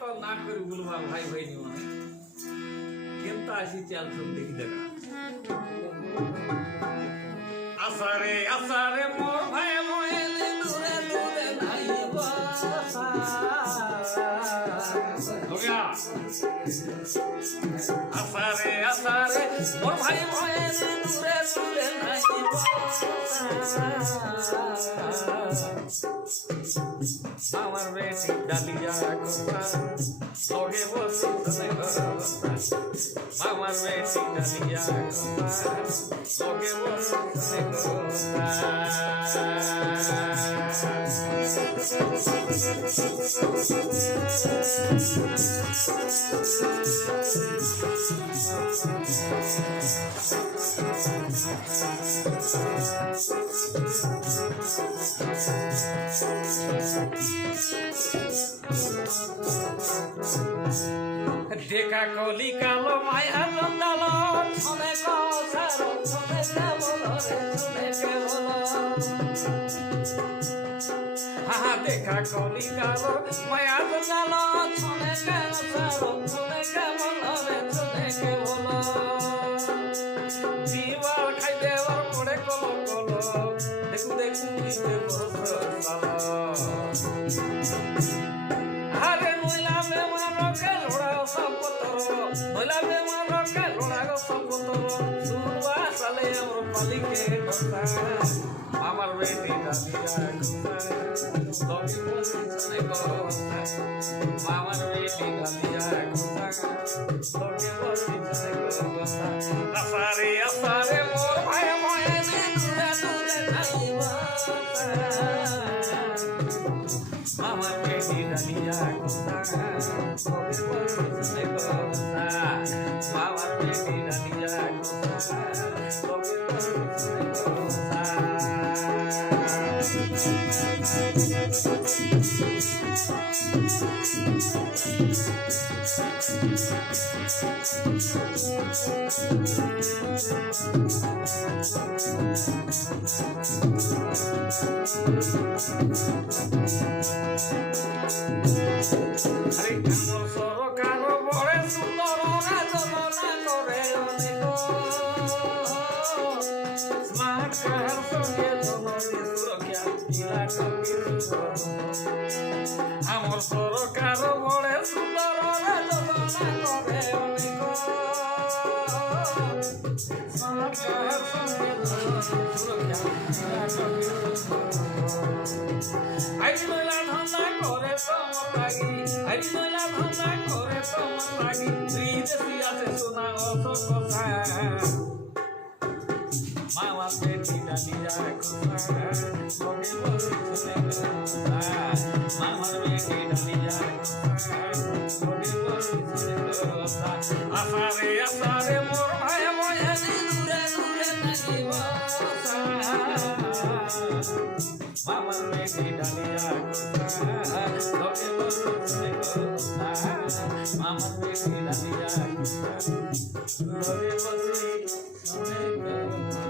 তো না করে বলবা ভাই ভাই নিও না কেনতা আসি চাল সব দেখি দেখা আসারে মোর ভাই মহেলে দূরে দূরে নাই বাসা আসারে মোর ভাই মহেলে দূরে দূরে নাই বাসা আমার বেটি ডালিয়া কোথা লগে বসি তনে আমার বেটি ডালিয়া কোথা লগে বসি দেখা কলি কালো মায়া জন্দাল ছনে কসার ছনে কেবল রে ছনে কেবল দেখা কলি কালো মায়া জন্দাল ছনে কসার ছনে কেবল রে ছনে কেবল জীবন খাই দেওয়ার পড়ে কলো কলো দেখু দেখু দিতে বড় আরে মহিলা বেমানকে লোড়াও সম্পতর মহিলা বেমানকে লোড়াও সম্পতর সুরবা সালে আমার পালিকে কথা আমার বেটি ডালিয়া কথা লগে বসি চলে কথা আমার বেটি ডালিয়া কথা লগে বসি চলে কথা আসারে মোর ভাই মহেলে দূরে দূরে নাইবা আমার বেটি ডালিয়া কথা লগে বসি চলে কথা আমার বেটি ডালিয়া কথা লগে বসি চলে কথা আরে আমার সরকার বড় সুন্দর রাজনা করে অনেক স্মার্ট কার সঙ্গে জননী সুরক্ষা ইলা আমার সরকার বড় সুন্দর রাজনা করে অনেক স্মার্ট কার সঙ্গে জননী সুরক্ষা আইন মহিলা ধান্দা করে তোমার লাগি আইন মহিলা ধান্দা করে তোমার লাগি বিদেশি আছে সোনা অত কথা মামা বেটি ডালিয়া কথা লগে বসি চলে কথা মামার বেটি ডালিয়া কথা লগে বসি চলে কথা আসারে মোর ভাই মহেলে দূরে দূরে নাকি বাসা মামার বেটি ডালিয়া কথা লগে বসি চলে কথা মামার বেটি ডালিয়া কথা লগে বসি চলে কথা